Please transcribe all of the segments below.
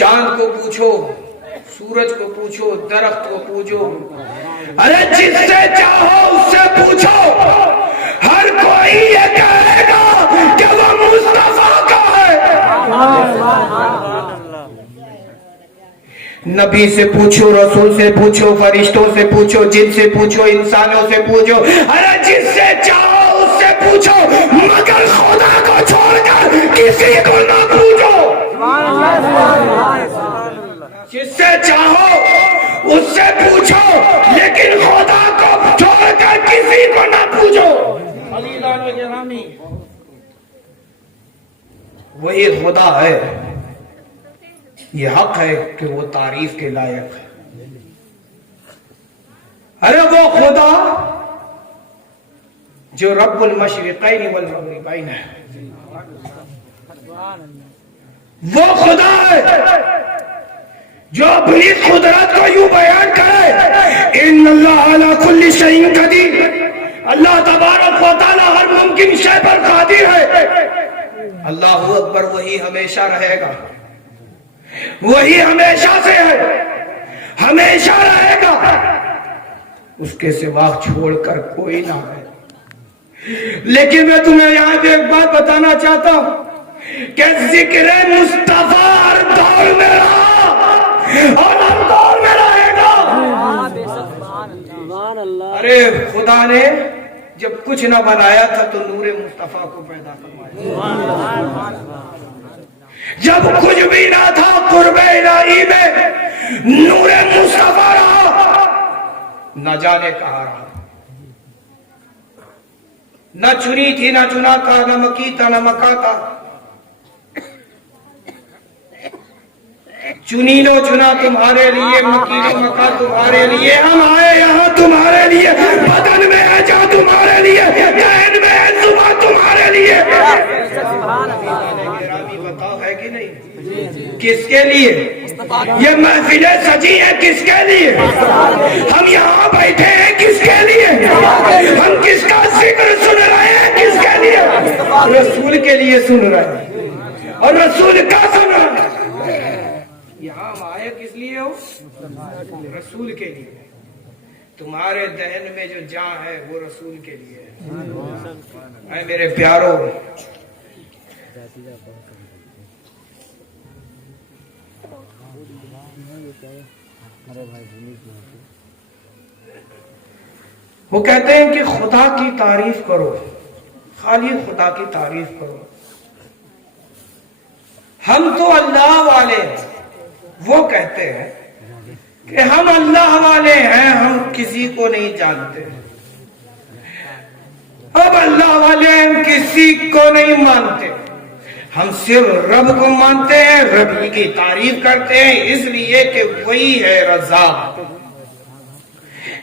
چاند کو پوچھو، سورج کو پوچھو، درخت کو پوچھو، ارے جس سے چاہو اس سے پوچھو، ہر کوئی یہ کہے گا کہ وہ مصطفیٰ کا ہے۔ نبی سے پوچھو، رسول سے پوچھو، فرشتوں سے پوچھو، جن سے پوچھو، انسانوں سے پوچھو، ارے جس سے چاہو اس سے پوچھو، مگر خدا کو چھوڑ کر کسی کو نہ پوچھو۔ جس سے چاہو اس سے پوچھو، لیکن خدا کو چھوڑ کر کسی کو نہ پوچھو۔ وہی خدا ہے، یہ حق ہے کہ وہ تعریف کے لائق ہے۔ ارے وہ خدا جو رب المشرقین والمغربین ہے، وہ خدا ہے جو اپنی قدرت کو یوں بیان کرے، ان اللہ علی کل شیء قدیر، اللہ تبارک و تعالی ہر ممکن شے پر قادر ہے۔ اللہ اکبر، وہی ہمیشہ رہے گا، وہی ہمیشہ سے ہے، ہمیشہ رہے گا، اس کے سوا چھوڑ کر کوئی نہ ہے۔ لیکن میں تمہیں یہاں پہ ایک بات بتانا چاہتا ہوں کہ ذکر مصطفیٰ ہر دور میں رہا اور ہر دور میں رہے گا۔ ارے خدا نے جب کچھ نہ بنایا تھا تو نور مصطفیٰ کو پیدا کروایا، جب کچھ بھی نہ تھا قرب الہی میں نور مصطفیٰ رہا، نہ جانے کہاں رہا، نہ چنی تھی، نہ چنا تھا، نہ مکی تھا، نہ مکا تھا، چنی نو چنا تمہارے لیے، مکی نو مکا تمہارے لیے، ہم آئے یہاں تمہارے لیے، بدن میں ہے جا تمہارے لیے، ذہن میں ہے زبان تمہارے لیے۔ بتاؤ ہے کہ نہیں؟ کس کے لیے یہ محفلیں سجی ہیں؟ کس کے لیے ہم یہاں بیٹھے ہیں؟ کس کے لیے ہم کس کا ذکر سن رہے ہیں؟ کس کے لیے؟ رسول کے لیے سن رہے ہیں، اور رسول کا سن رہے ہیں۔ یہاں ہم آئے کس لیے ہو؟ رسول کے لیے۔ تمہارے ذہن میں جو جان ہے وہ رسول کے لیے ہے۔ اے میرے پیارو، وہ کہتے ہیں کہ خدا کی تعریف کرو، خالی خدا کی تعریف کرو۔ ہم تو اللہ والے ہیں، وہ کہتے ہیں کہ ہم اللہ والے ہیں، ہم کسی کو نہیں جانتے۔ اب اللہ والے ہم کسی کو نہیں مانتے، ہم صرف رب کو مانتے ہیں، رب کی تعریف کرتے ہیں، اس لیے کہ وہی ہے رزاق،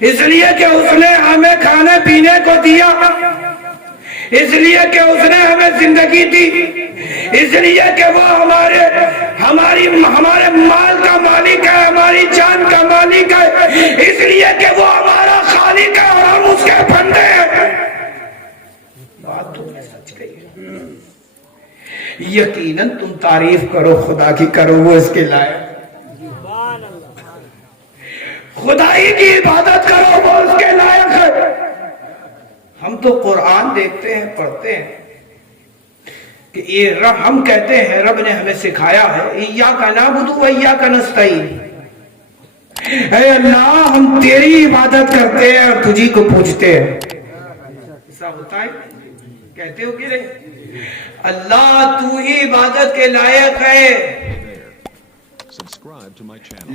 اس لیے کہ اس نے ہمیں کھانے پینے کو دیا، اس لیے کہ اس نے ہمیں زندگی دی، اس لیے کہ وہ ہمارے مال کا مالک ہے، ہماری جان کا مالک ہے، اس لیے کہ وہ ہمارا خالق ہے اور ہم اس کے بندے ہیں۔ بات تم نے سچ کہی ہے۔ یقیناً تم تعریف کرو خدا کی، کرو، وہ اس کے لائق، خدائی کی عبادت کرو، وہ اس کے لائق ہے۔ ہم تو قرآن دیکھتے ہیں، پڑھتے ہیں کہ یہ رب، ہم کہتے ہیں رب نے ہمیں سکھایا ہے ایاک نعبد و ایاک نستعین، اے اللہ ہم تیری عبادت کرتے ہیں اور تجھی کو پوچھتے ہیں۔ ایسا ہوتا ہے؟ کہتے ہو کہ نہیں؟ اللہ تو ہی عبادت کے لائق ہے،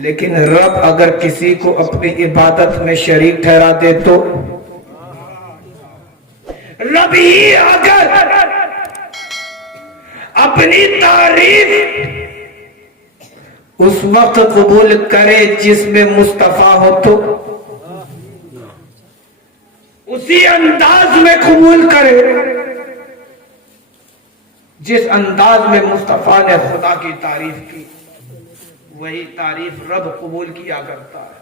لیکن رب اگر کسی کو اپنی عبادت میں شریک ٹھہرا دے تو، رب ہی اگر اپنی تعریف اس وقت قبول کرے جس میں مصطفیٰ ہو تو اسی انداز میں قبول کرے جس انداز میں مصطفیٰ نے خدا کی تعریف کی، وہی تعریف رب قبول کیا کرتا ہے۔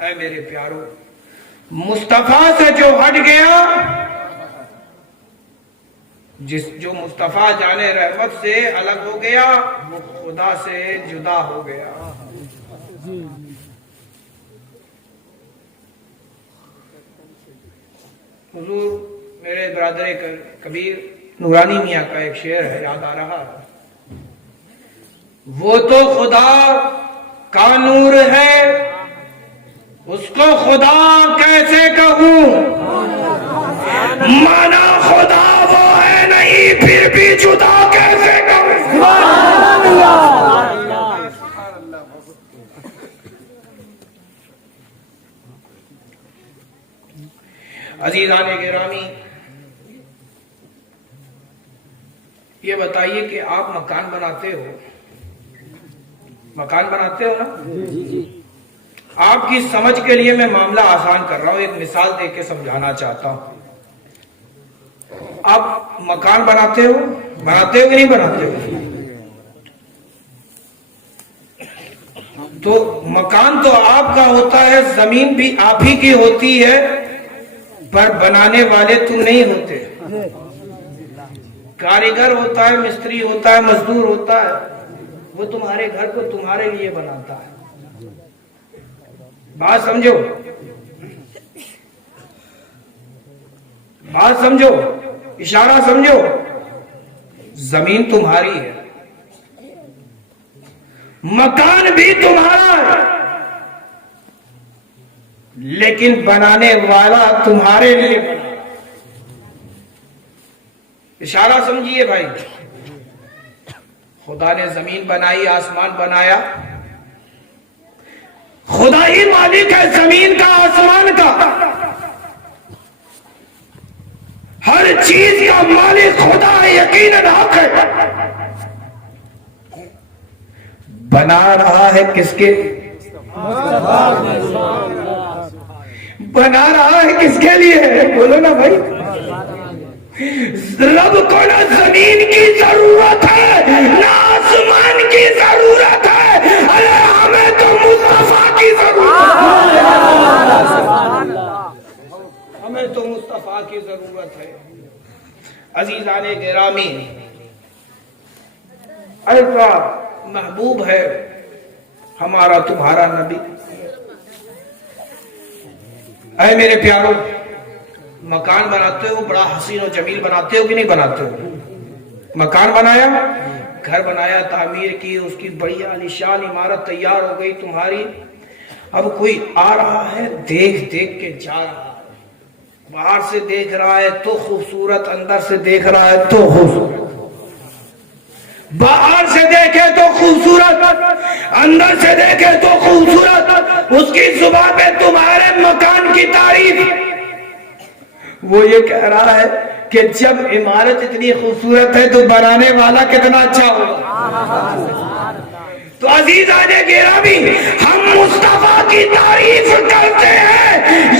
اے میرے پیارو، مصطفیٰ سے جو ہٹ گیا جو مصطفیٰ جان رحمت سے الگ ہو گیا وہ خدا سے جدا ہو گیا. حضور میرے برادر کبیر نورانی میاں کا ایک شعر ہے یاد آ رہا ہے. وہ تو خدا کا نور ہے اس کو خدا کیسے کہوں, مانا خدا وہ ہے نہیں پھر بھی جدا کیسے کہوں. عزیزان گرامی, یہ بتائیے کہ آپ مکان بناتے ہو, مکان بناتے ہو نا؟ آپ کی سمجھ کے لیے میں معاملہ آسان کر رہا ہوں, ایک مثال دے کے سمجھانا چاہتا ہوں. آپ مکان بناتے ہو کہ نہیں بناتے ہو؟ تو مکان تو آپ کا ہوتا ہے, زمین بھی آپ ہی کی ہوتی ہے, پر بنانے والے تم نہیں ہوتے. کاریگر ہوتا ہے, مستری ہوتا ہے, مزدور ہوتا ہے, وہ تمہارے گھر کو تمہارے لیے بناتا ہے. بات سمجھو, بات سمجھو, اشارہ سمجھو. زمین تمہاری ہے, مکان بھی تمہارا ہے, لیکن بنانے والا تمہارے لیے بنا. اشارہ سمجھیے بھائی. خدا نے زمین بنائی, آسمان بنایا, خدا ہی مالک ہے زمین کا, آسمان کا. ہر چیز کا مالک خدا ہے, یقیناً حق ہے. بنا رہا ہے کس کے, بنا رہا ہے کس کے لیے, بولو نا بھائی. رب کو نہ زمین کی ضرورت ہے نہ آسمان کی ضرورت ہے, ارے ہمیں تو مصطفیٰ کی ضرورت ہے, ہمیں تو مصطفیٰ کی ضرورت ہے. عزیزان گرامی, ایسا محبوب ہے ہمارا تمہارا نبی. اے میرے پیارو, مکان بناتے ہو بڑا حسین و جمیل بناتے ہو کہ نہیں بناتے ہو؟ مکان بنایا, گھر بنایا, تعمیر کی, اس کی بڑی عالیشان عمارت تیار ہو گئی تمہاری. اب کوئی آ رہا ہے, دیکھ دیکھ کے جا رہا ہے, باہر سے دیکھ رہا ہے تو خوبصورت, اندر سے دیکھ رہا ہے تو خوبصورت. باہر سے دیکھے تو خوبصورت, اندر سے دیکھے تو خوبصورت. اس کی زبان پہ تمہارے مکان کی تعریف. وہ یہ کہہ رہا ہے کہ جب عمارت اتنی خوبصورت ہے تو بنانے والا کتنا اچھا ہوگا. تو عزیزان گرامی, ہم مصطفیٰ کی تعریف کرتے ہیں,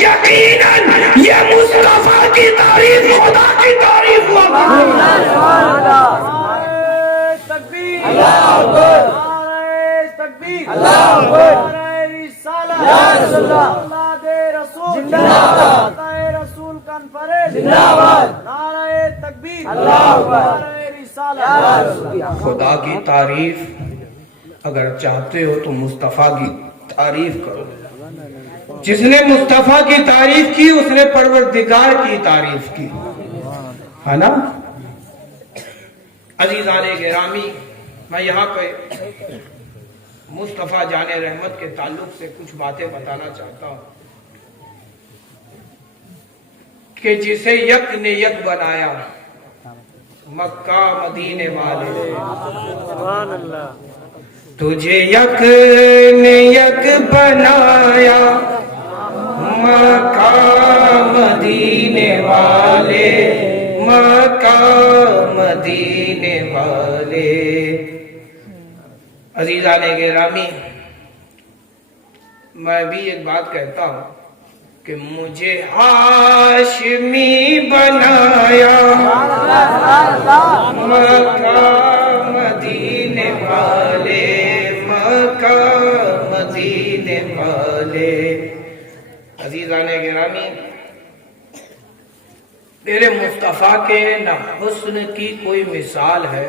یقیناً یہ مصطفیٰ کی تعریف خدا کی تعریف ہوگی. تکبیر, اللہ اکبر, تکبیر, اللہ اکبر, یا رسول اللہ دے رسول, زندہ باد رسول کانفرنس, زندہ باد, نعرہ تکبیر, اللہ اکبر, نعرہ رسالت. خدا کی تعریف اگر چاہتے ہو تو مصطفیٰ کی تعریف کرو. جس نے مصطفیٰ کی تعریف کی اس نے پروردگار کی تعریف کی, ہے نا. عزیزان گرامی, میں یہاں پہ مصطفیٰ جان رحمت کے تعلق سے کچھ باتیں بتانا چاہتا ہوں کہ جسے یک نے یک بنایا, مکہ مدینے والے, سبحان اللہ. تجھے یک نے یک بنایا, مکہ مدینے والے, مکہ مدینے والے. عزیزان گرامی, میں بھی ایک بات کہتا ہوں کہ مجھے ہاشمی بنایا, مکہ مدینے والے, مکہ مدینے والے. عزیزان گرامی, میرے مصطفیٰ کے نہ حسن کی کوئی مثال ہے،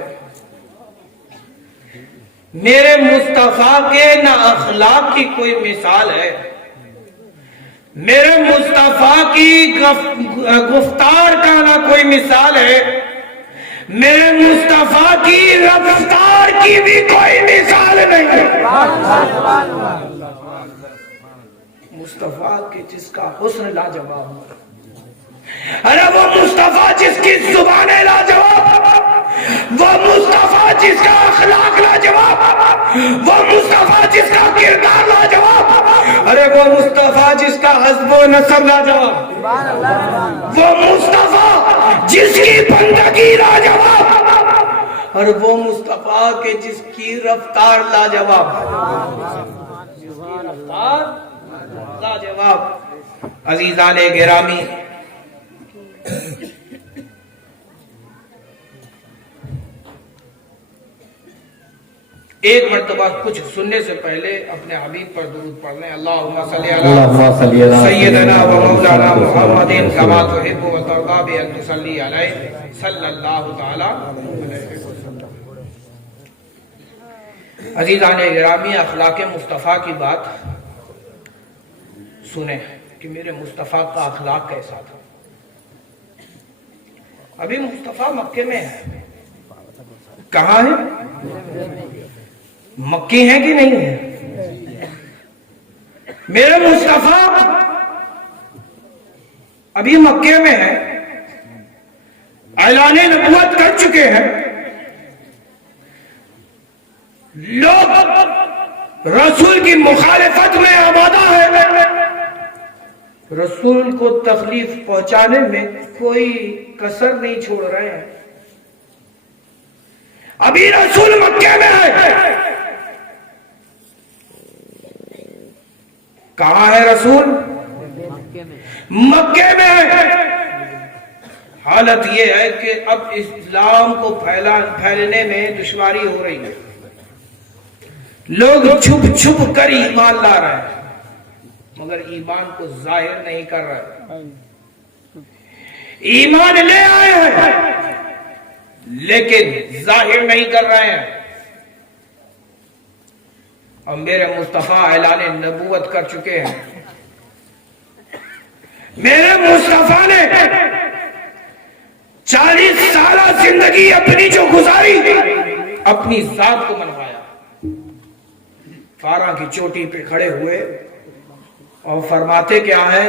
میرے مصطفیٰ کے نہ اخلاق کی کوئی مثال ہے، میرے مصطفیٰ کی گفتار کا نہ کوئی مثال ہے، میرے مصطفیٰ کی رفتار کی بھی کوئی مثال نہیں ہے۔ مصطفیٰ کے جس کا حسن لاجواب ہو، ارے وہ مصطفیٰ جس کی زبان لاجواب، وہ مصطفیٰ جس کا اخلاق لاجواب، وہ مصطفیٰ جس کا کردار لاجواب، ارے وہ مصطفیٰ جس کا حسب و نسب لاجواب، وہ مصطفیٰ جس کی بندگی لاجواب، اور وہ مصطفیٰ کے جس کی رفتار لاجواب، لاجواب۔ عزیزان گرامی، ایک مرتبہ کچھ سننے سے پہلے اپنے حبیب پر درود پڑھ لیں۔ اللہم صلی علی سیدنا و مولانا محمد کما تحب و ترضی بان تصلی علیہ صلی اللہ تعالی علیہ وسلم۔ عزیزان گرامی، اخلاق مصطفیٰ کی بات سنیں کہ میرے مصطفیٰ کا اخلاق کیسا تھا۔ ابھی مصطفیٰ مکے میں ہے، کہاں ہے؟ مکی ہیں کہ نہیں ہے؟ میرے مصطفیٰ ابھی مکے میں ہے، اعلان نبوت کر چکے ہیں، لوگ رسول کی مخالفت میں آبادہ ہے، رسول کو تکلیف پہنچانے میں کوئی کسر نہیں چھوڑ رہے ہیں۔ ابھی رسول مکے میں ہے، کہاں ہے رسول؟ مکے میں ہے۔ حالت یہ ہے کہ اب اسلام کو پھیلنے میں دشواری ہو رہی ہے، لوگ چھپ چھپ کر ایمان لا رہے ہیں مگر ایمان کو ظاہر نہیں کر رہے، ایمان لے آئے ہیں لیکن ظاہر نہیں کر رہے ہیں۔ اور میرے مصطفیٰ اعلان نبوت کر چکے ہیں، میرے مصطفیٰ نے 40 سالہ زندگی اپنی جو گزاری اپنی ذات کو منوایا۔ فارا کی چوٹی پہ کھڑے ہوئے اور فرماتے کیا ہے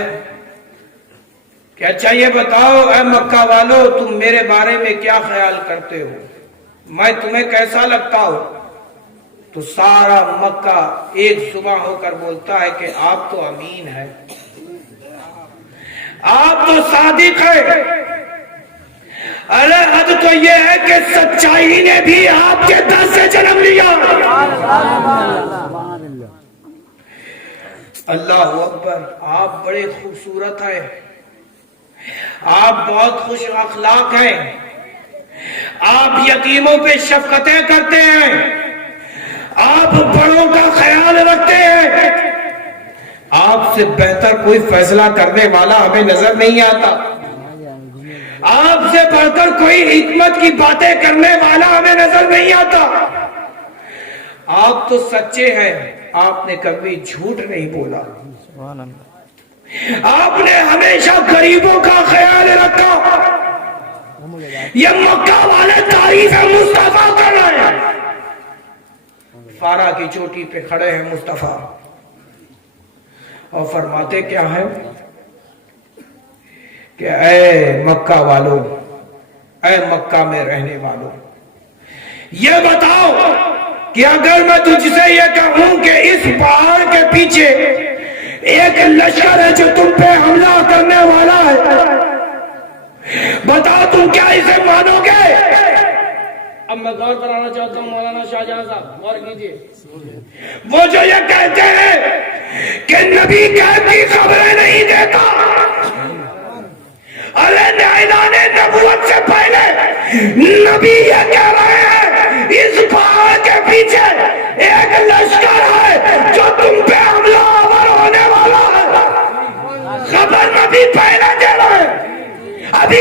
کہ اچھا یہ بتاؤ اے مکہ والو، تم میرے بارے میں کیا خیال کرتے ہو، میں تمہیں کیسا لگتا ہوں؟ تو سارا مکہ ایک زباں ہو کر بولتا ہے کہ آپ تو امین ہے، آپ تو صادق ہے۔ ارے حد تو یہ ہے کہ سچائی نے بھی آپ کے در سے جنم لیا۔ اللہ اکبر، آپ بڑے خوبصورت ہیں، آپ بہت خوش اخلاق ہیں، آپ یتیموں پہ شفقتیں کرتے ہیں، آپ بڑوں کا خیال رکھتے ہیں، آپ سے بہتر کوئی فیصلہ کرنے والا ہمیں نظر نہیں آتا، آپ سے بڑھ کر کوئی حکمت کی باتیں کرنے والا ہمیں نظر نہیں آتا۔ آپ تو سچے ہیں، آپ نے کبھی جھوٹ نہیں بولا، آپ نے ہمیشہ غریبوں کا خیال رکھا۔ یہ مکہ والے تعریف مصطفیٰ کر رہے ہیں، فارا کی چوٹی پہ کھڑے ہیں مصطفیٰ اور فرماتے کیا ہے کہ اے مکہ والو، اے مکہ میں رہنے والو، یہ بتاؤ کہ اگر میں تجھ سے یہ کہوں کہ اس پہاڑ کے پیچھے ایک لشکر ہے جو تم پہ حملہ کرنے والا ہے، بتاؤ تم کیا اسے مانو گے؟ اب میں غور کرانا چاہتا ہوں مولانا شاہجہاں صاحب، غور کیجئے، وہ جو یہ کہتے ہیں کہ نبی غیب کی خبریں نہیں دیتا، ارے اعلان نبوت سے پہلے نبی یہ کہہ رہے ہیں اس پہاڑ کے پیچھے ایک لشکر ہے جو تم پہ حملہ آور ہونے والا ہے، خبر نبی پہلے دے رہے ہیں۔ ابھی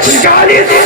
40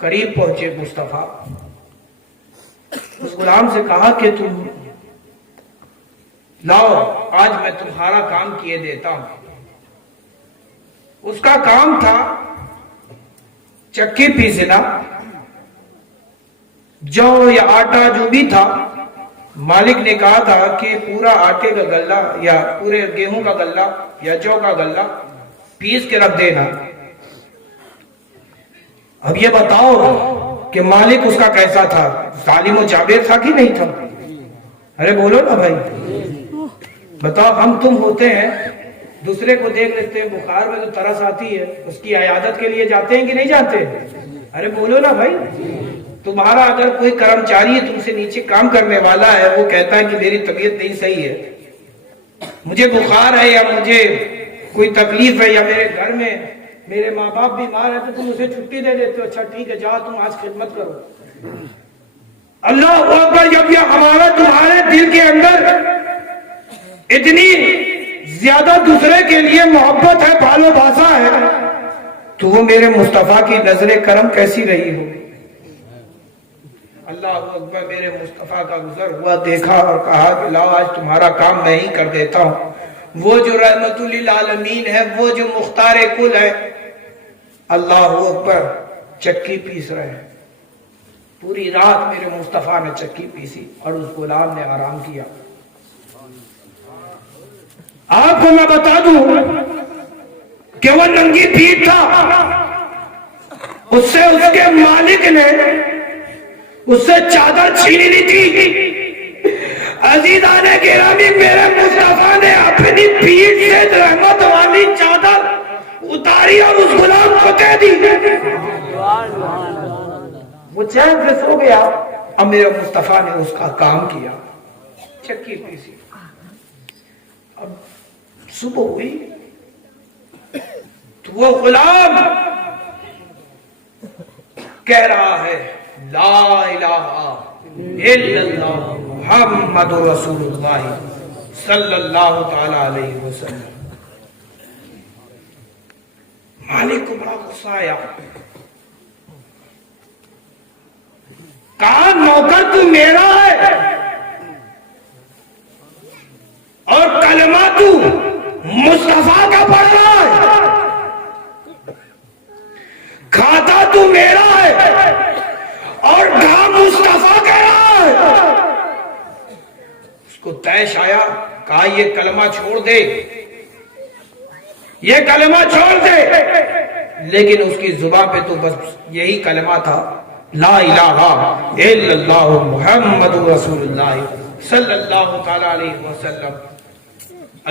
قریب پہنچے مصطفیٰ، اس غلام سے کہا کہ تم لاؤ آج میں تمہارا کام کیے دیتا ہوں۔ اس کا کام تھا چکی پیسنا، جو یا آٹا جو بھی تھا، مالک نے کہا تھا کہ پورا آٹے کا غلہ یا پورے گیہوں کا غلہ یا جو کا غلہ پیس کے رکھ دینا۔ اب یہ بتاؤ کہ مالک اس کا کیسا تھا، ظالم و جابر تھا کہ نہیں تھا؟ ارے بولو نا بھائی، بتاؤ ہم تم ہوتے ہیں، دوسرے کو دیکھ لیتے ہیں بخار میں تو ترس آتی ہے، اس کی عیادت کے لیے جاتے ہیں کہ نہیں جاتے؟ ارے بولو نا بھائی، تمہارا اگر کوئی کرمچاری ہے تم سے نیچے کام کرنے والا ہے، وہ کہتا ہے کہ میری طبیعت نہیں صحیح ہے، مجھے بخار ہے یا مجھے کوئی تکلیف ہے یا میرے گھر میں میرے ماں باپ بیمار ہے، تو تم اسے چھٹی دے دیتے ہو، اچھا ٹھیک ہے جاؤ تم آج خدمت کرو۔ اللہ اکبر، جب یہ ہمارا تمہارے دل کے اندر اتنی زیادہ دوسرے کے لیے محبت ہے، بھالو بھاسا ہے، تو وہ میرے مصطفیٰ کی نظر کرم کیسی رہی ہو۔ اللہ اکبر، میرے مصطفیٰ کا گزر ہوا دیکھا اور کہا کہ لاؤ آج تمہارا کام میں ہی کر دیتا ہوں۔ وہ جو رحمت للعالمین ہے، وہ جو مختار کل ہے، اللہ اکبر، چکی پیس رہے ہیں۔ پوری رات میرے مصطفیٰ نے چکی پیسی اور اس غلام نے آرام کیا۔ آپ کو میں بتا دوں کہ وہ ننگی پیٹ تھا، اس سے اس کے مالک نے اس سے چادر چھین لی تھی۔ عزیزان گرامی، میرے مصطفیٰ نے اپنی پیٹ سے رحمت والی چادر اتاری اور اس غلام کو دے دی۔ وہ چین سے سو گیا۔ اب میرے مصطفیٰ نے اس کا کام کیا، چکی پیسی۔ اب صبح ہوئی تو وہ غلام کہہ رہا ہے لا الہ الا اللہ محمد رسول اللہ صلی اللہ تعالی علیہ وسلم۔ مالک کو بڑا غصہ آیا، کہا نوکر تو میرا ہے اور کلمہ تو مصطفیٰ کا پڑھ رہا ہے، کھاتا تو میرا ہے اور گھا مصطفیٰ کا ہے۔ اس کو طیش آیا، کہا یہ کلمہ چھوڑ دے، یہ کلمہ چھوڑ دے، لیکن اس کی زبان پہ تو بس یہی کلمہ تھا، لا الہ الا اللہ محمد رسول اللہ صلی اللہ تعالی علیہ وسلم۔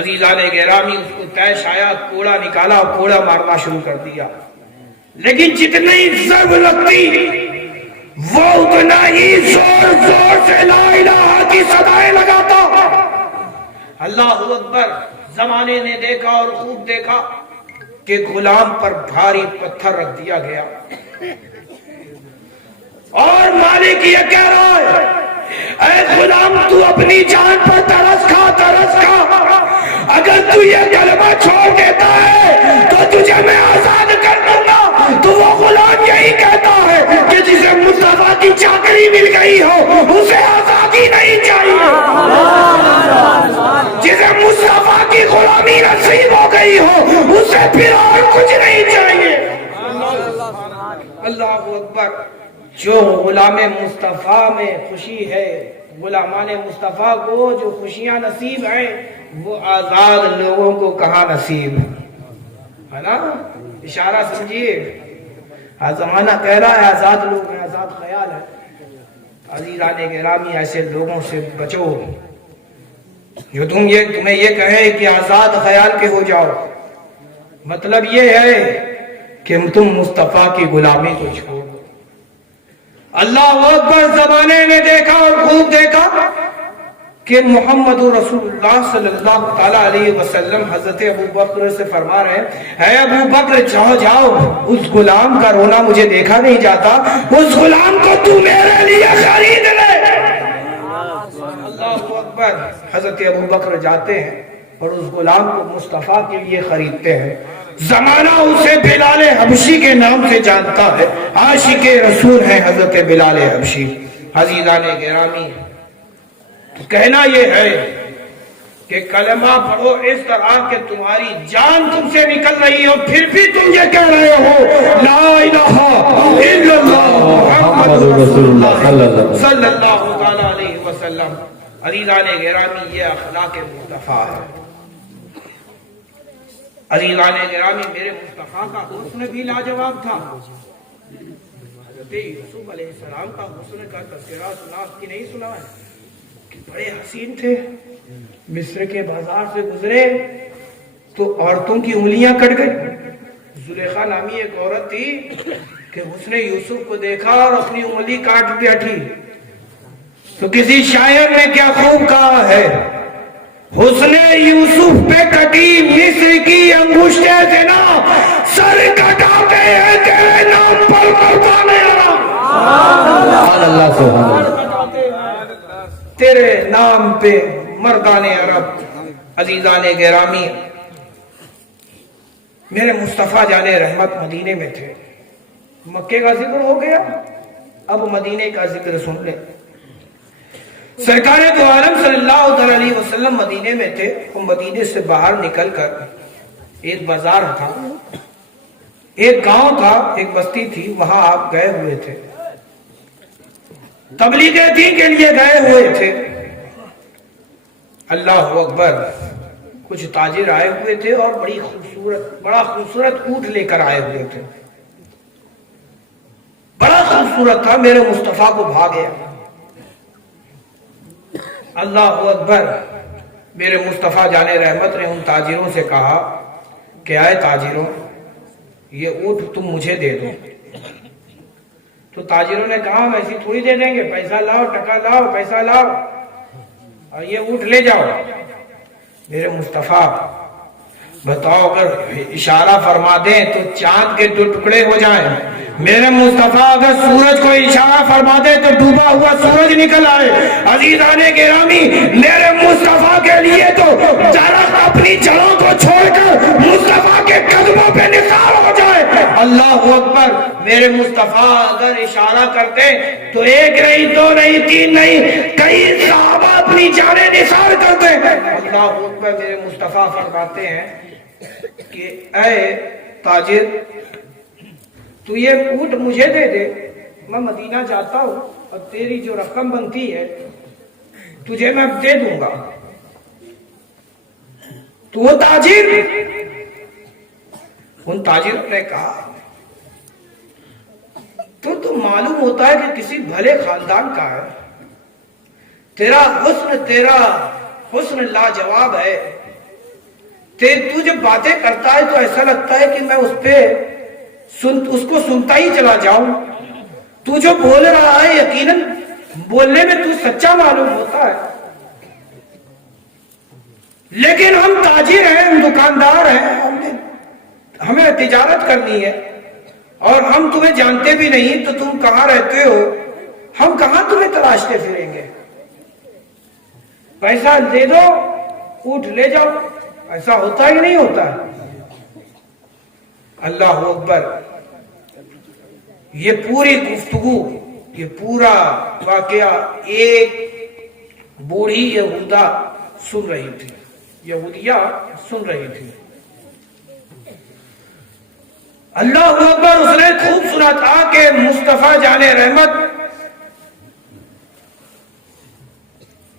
عزیزان گرامی، اس کو طیش آیا، کوڑا نکالا، کوڑا مارنا شروع کر دیا، لیکن جتنی ضرب لگتی وہ اتنا ہی زور زور سے لا الہ کی صدائیں لگاتا۔ اللہ اکبر، زمانے نے دیکھا اور خوب دیکھا کہ غلام پر بھاری پتھر رکھ دیا گیا اور مالک یہ کہہ رہا ہے اے غلام تو اپنی جان پر ترس کھا، ترس کھا، اگر تو یہ کلمہ چھوڑ دیتا ہے تو تجھے میں آزاد کر دوں گا۔ تو وہ غلام یہی کہتا ہے کہ جسے مصطفیٰ کی چاکری مل گئی ہو اسے آزادی نہیں چاہیے، جسے مصطفیٰ کی غلامی نصیب ہو گئی ہو اسے پھر اور کچھ نہیں چاہیے۔ اللہ اکبر، جو غلام مصطفیٰ میں خوشی ہے، غلامان مصطفیٰ کو جو خوشیاں نصیب ہیں، وہ آزاد لوگوں کو کہاں نصیب ہے نا؟ اشارہ سمجھیے، زمانہ کہہ رہا ہے آزاد لوگ ہیں، آزاد خیال ہے۔ عزیزان گرامی، ایسے لوگوں سے بچو جو تمہیں یہ کہے کہ آزاد خیال کے ہو جاؤ، مطلب یہ ہے کہ تم مصطفیٰ کی غلامی کو چھوڑ دو۔ اللہ اکبر، زمانے نے دیکھا اور خوب دیکھا کہ محمد رسول اللہ صلی اللہ تعالی علیہ وسلم حضرت ابو بکر سے فرما رہے ہیں اے ابو بکر جاؤ جاؤ، اس غلام کا رونا مجھے دیکھا نہیں جاتا، اس غلام کو تو میرے لیے خرید لے۔ اللہ اکبر، حضرت ابو بکر جاتے ہیں اور اس غلام کو مصطفیٰ کے لیے خریدتے ہیں۔ زمانہ اسے بلال حبشی کے نام سے جانتا ہے. عاشق رسول ہیں حضرت بلال حبشی. عزیزان گرامی، تو کہنا یہ ہے کہ کلمہ پڑھو اس طرح کہ تمہاری جان تم سے نکل رہی ہو، پھر بھی تم یہ کہہ رہے ہو لا الہ الا اللہ محمد رسول اللہ صلی اللہ علیہ وسلم. عزیزان گرامی، یہ اخلاق مصطفیٰ ہے. عزیزان گرامی، میرے مصطفیٰ کا حسن بھی لاجواب تھا. حضرت یوسف علیہ السلام کا حسن کا تذکرہ سنا کہ نہیں سنا ہے؟ کہ بڑے حسین تھے. مصر کے بازار سے گزرے تو عورتوں کی انگلیاں کٹ گئی. زلیخا نامی ایک عورت تھی کہ اس نے یوسف کو دیکھا اور اپنی انگلی کاٹ بیٹھی. تو کسی شاعر نے کیا خوب کہا ہے، حسن یوسف پہ کٹی مصر کی انگشتیں سے نا سر کٹاتے ہیں تیرے نام پر مردان عرب. تیرے نام پہ مردان عرب. عزیزان گرامی، میرے مصطفیٰ جان رحمت مدینے میں تھے. مکے کا ذکر ہو گیا، اب مدینے کا ذکر سن لیں. سرکار دو عالم صلی اللہ علیہ وسلم مدینے میں تھے. وہ مدینے سے باہر نکل کر ایک بازار تھا، ایک گاؤں تھا، ایک بستی تھی، وہاں آپ گئے ہوئے تھے. تبلیغ دین کے لیے گئے ہوئے تھے. اللہ اکبر. کچھ تاجر آئے ہوئے تھے اور بڑا خوبصورت اونٹ لے کر آئے ہوئے تھے. بڑا خوبصورت تھا. میرے مصطفیٰ کو بھا گیا. اللہ اکبر. میرے مصطفیٰ جان رحمت نے ان تاجروں سے کہا کہ آئے تاجروں، یہ اونٹ تم مجھے دے دو. تو تاجروں نے کہا ہم ایسی تھوڑی دے دیں گے، پیسہ لاؤ، ٹکا لاؤ، پیسہ لاؤ اور یہ اونٹ لے جاؤ. میرے مصطفیٰ بتاؤ، اگر اشارہ فرما دیں تو چاند کے 2 ٹکڑے ہو جائیں. میرے مصطفیٰ اگر سورج کو اشارہ فرما دے تو ڈوبا ہوا سورج نکل آئے. عزیزان گرامی، میرے مصطفیٰ کے لیے تو درخت اپنی جڑوں کو چھوڑ کر مصطفیٰ کے قدموں پہ نثار ہو جائے. اللہ اکبر. میرے مصطفیٰ اگر اشارہ کرتے تو 1 نہیں، 2 نہیں، 3 نہیں، کئی صحابہ اپنی جانیں نثار کرتے. اللہ اکبر. میرے مصطفیٰ فرماتے ہیں کہ اے تاجر، تو یہ اونٹ مجھے دے دے، میں مدینہ جاتا ہوں اور تیری جو رقم بنتی ہے تجھے میں دے دوں گا. تو وہ تاجر، ان تاجروں نے کہا تو معلوم ہوتا ہے کہ کسی بھلے خاندان کا ہے. تیرا حسن لاجواب ہے. تو جب باتیں کرتا ہے تو ایسا لگتا ہے کہ میں اس کو سنتا ہی چلا جاؤں. تو جو بول رہا ہے یقیناً بولنے میں تو سچا معلوم ہوتا ہے، لیکن ہم تاجر ہیں، ہم دکاندار ہیں، ہمیں تجارت کرنی ہے اور ہم تمہیں جانتے بھی نہیں. تو تم کہاں رہتے ہو، ہم کہاں تمہیں تلاشتے پھریں گے. پیسہ دے دو، اونٹ لے جاؤ. ایسا ہوتا ہی نہیں ہوتا. اللہ اکبر. یہ پوری گفتگو، یہ پورا واقعہ ایک بوڑھی یہودہ سن رہی تھی، یہودیہ سن رہی تھی. اللہ اکبر. اس نے خوب سنا تھا کہ مصطفیٰ جان رحمت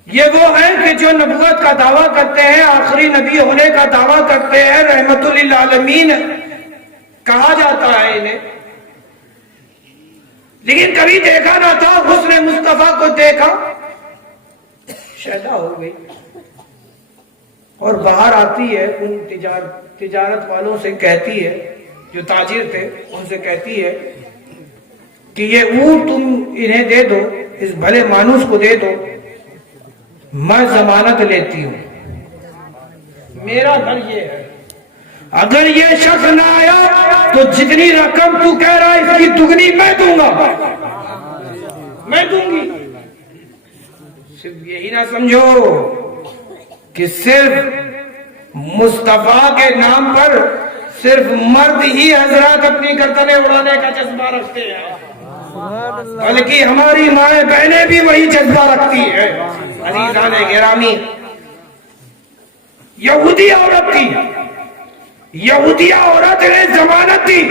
یہ وہ ہیں کہ جو نبوت کا دعویٰ کرتے ہیں، آخری نبی ہونے کا دعویٰ کرتے ہیں، رحمت للعالمین کہا جاتا ہے انہیں. لیکن کبھی دیکھا نہ تھا. حسن مصطفیٰ کو دیکھا، شیدا ہو گئی اور باہر آتی ہے. ان تجارت والوں سے کہتی ہے، جو تاجر تھے ان سے کہتی ہے کہ یہ اونٹ تم انہیں دے دو، اس بھلے مانوس کو دے دو، میں ضمانت لیتی ہوں. میرا گھر یہ ہے، اگر یہ شخص نہ آیا تو جتنی رقم تو کہہ رہا ہے اس کی دگنی میں دوں گا، میں دوں گی. صرف یہی نہ سمجھو کہ صرف مصطفیٰ کے نام پر صرف مرد ہی حضرات اپنی گردنیں اڑانے کا جذبہ رکھتے ہیں، بلکہ ہماری مائیں بہنیں بھی وہی جذبہ رکھتی ہیں۔ عزیزان گرامی، یہودی عورت تھی، یہودیہ عورت نے ضمانت دی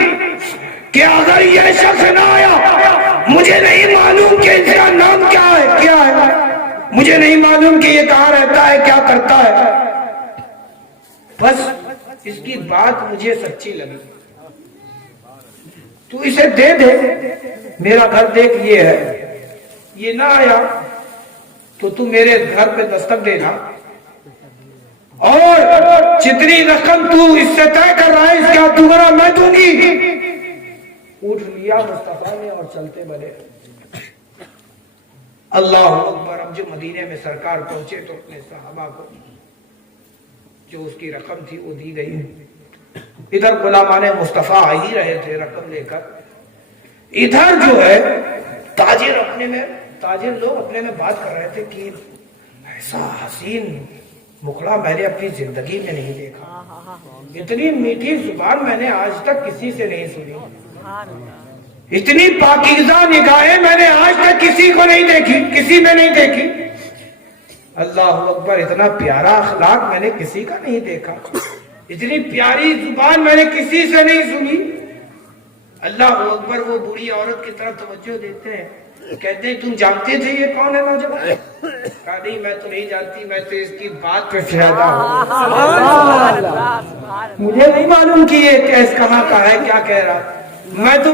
کہ اگر یہ شخص نہ آیا، مجھے نہیں معلوم کہ اس کا نام کیا ہے، مجھے نہیں معلوم کہ یہ کہاں رہتا ہے، کیا کرتا ہے، بس اس کی بات مجھے سچی لگی، تو اسے دے دے، میرا گھر دیکھ یہ ہے، یہ نہ آیا تو تو میرے گھر پہ دستک دینا، اور جتنی رقم تو اس سے طے کر رہا ہے اس کا دوبارہ میں دوں گی۔ اٹھ لیا مصطفیٰ نے اور چلتے بنے۔ اللہ اکبر۔ اب جو مدینے میں سرکار پہنچے تو اپنے صحابہ کو جو اس کی رقم تھی وہ دی گئی، ادھر غلامان مصطفیٰ آ ہی رہے تھے رقم لے کر، ادھر جو ہے تاجر لوگ اپنے میں بات کر رہے تھے کہ ایسا حسین مکھڑا میں نے اپنی زندگی میں نہیں دیکھا، اتنی میٹھی زبان میں نے آج تک کسی سے نہیں سنی، اتنی پاکیزہ نگاہیں میں نے آج تک کسی کو نہیں دیکھی، کسی میں نہیں دیکھی، اللہ اکبر، اتنا پیارا اخلاق میں نے کسی کا نہیں دیکھا، اتنی پیاری زبان میں نے کسی سے نہیں سنی۔ اللہ اکبر۔ وہ بوڑھی عورت کی طرف توجہ دیتے ہیں، کہتے ہیں تم جانتے تھے یہ کون ہے نوجوان؟ کہا نہیں میں تو نہیں جانتی، میں تو اس کی بات پہ فیادہ ہوں، مجھے نہیں معلوم کہ یہ کہاں کا ہے، کیا کہہ رہا، میں تو